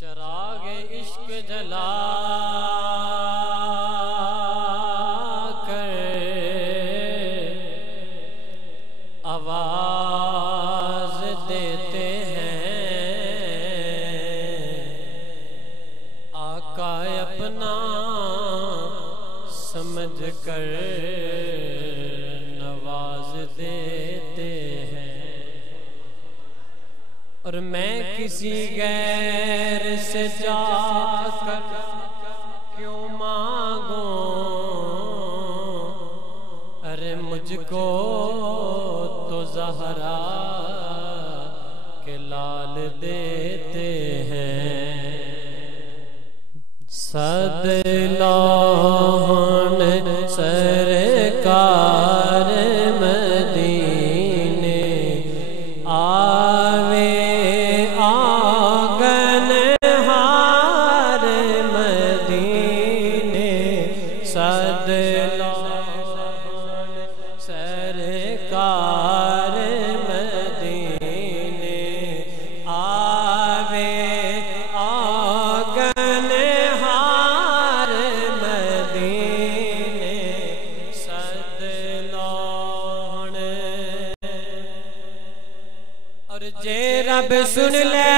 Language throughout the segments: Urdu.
چراغ عشق جلا کر آواز دیتے ہیں، آقا اپنا سمجھ کر نواز دیتے ہیں، اور میں کسی غیر سے جا کر کیوں مانگوں، ارے مجھ کو تو زہرا کے لال دیتے ہیں۔ صد لون سرکار مدینے آوے آنگن ہار مدینے، صد لون سرکار مدینے آوے آنگن ہار مدینے، صد لون۔ اور جے رب سن لے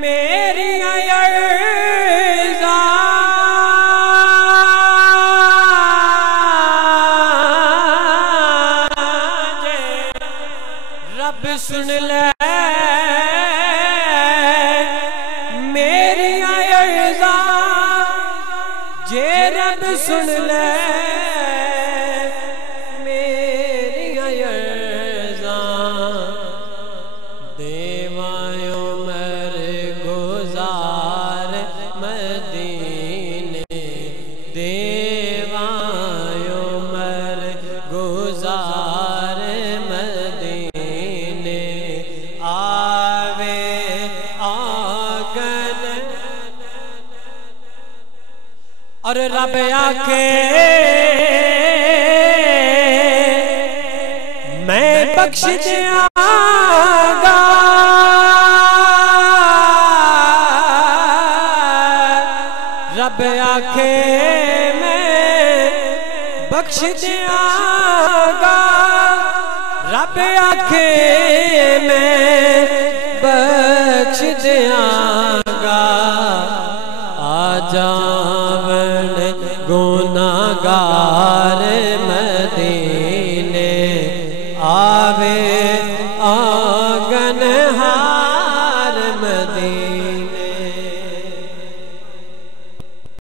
میری عرضاں، جے رب سن لے میری عرضاں، جے رب سن لے میری عرضاں، دیوائیں عمر گزار مدینے، دیوائیں عمر گزار مدینے آوے آنگن، اور رب آکھے میں بخش دیاں گا، رب آکھے میں بخش دیاں گا، رب آکھے میں بخش دیاں گا، آ جاون گناہگار مدینے آوے